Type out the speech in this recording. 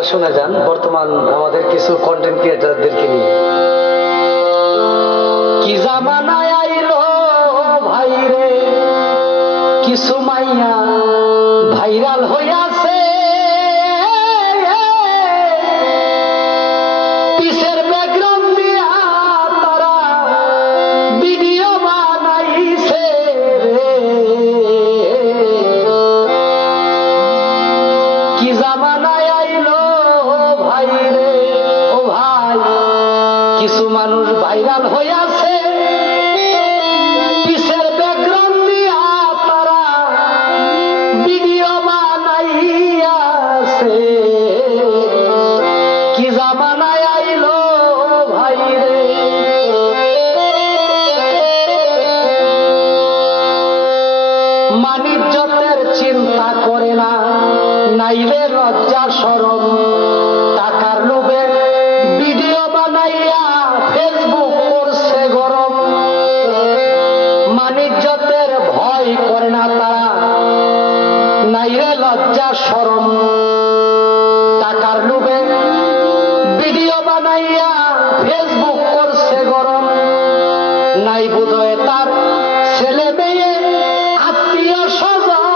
আপনারা শুনে যান বর্তমান আমাদের কিছু কন্টেন্ট ক্রিয়েটরদেরকে নিয়ে। কি জামানায় আইলো ভাই রে, কিছু মাইয়া ভাইরাল হইয়াছে, পিসের ব্যাকগ্রাউন্ড দিয়া তারা ভিডিও বানাইছে রে। কি জামানায় আইলো ভাই রে, ও ভাই, কিছু মানুষ ভাইরাল হইয়াছে, পিসের ব্যাকগ্রাউন্ড দিয়া তারা ভিডিও বানাইয়াছে। কি জামানায় আইলো ভাই রে। মানিজ্যতের চিন্তা করে না, নাইলে লজ্জা শরম, টাকার লোভে ভিডিও বানাইয়া ফেসবুক করছে গরম। মানিজ্যতের ভয় করে না তারা, নাইলে লজ্জা শরম, টাকার লোভে ভিডিও বানাইয়া ফেসবুক করছে গরম। নাই বোধহয় তার ছেলে মেয়ে আত্মীয় স্বজন,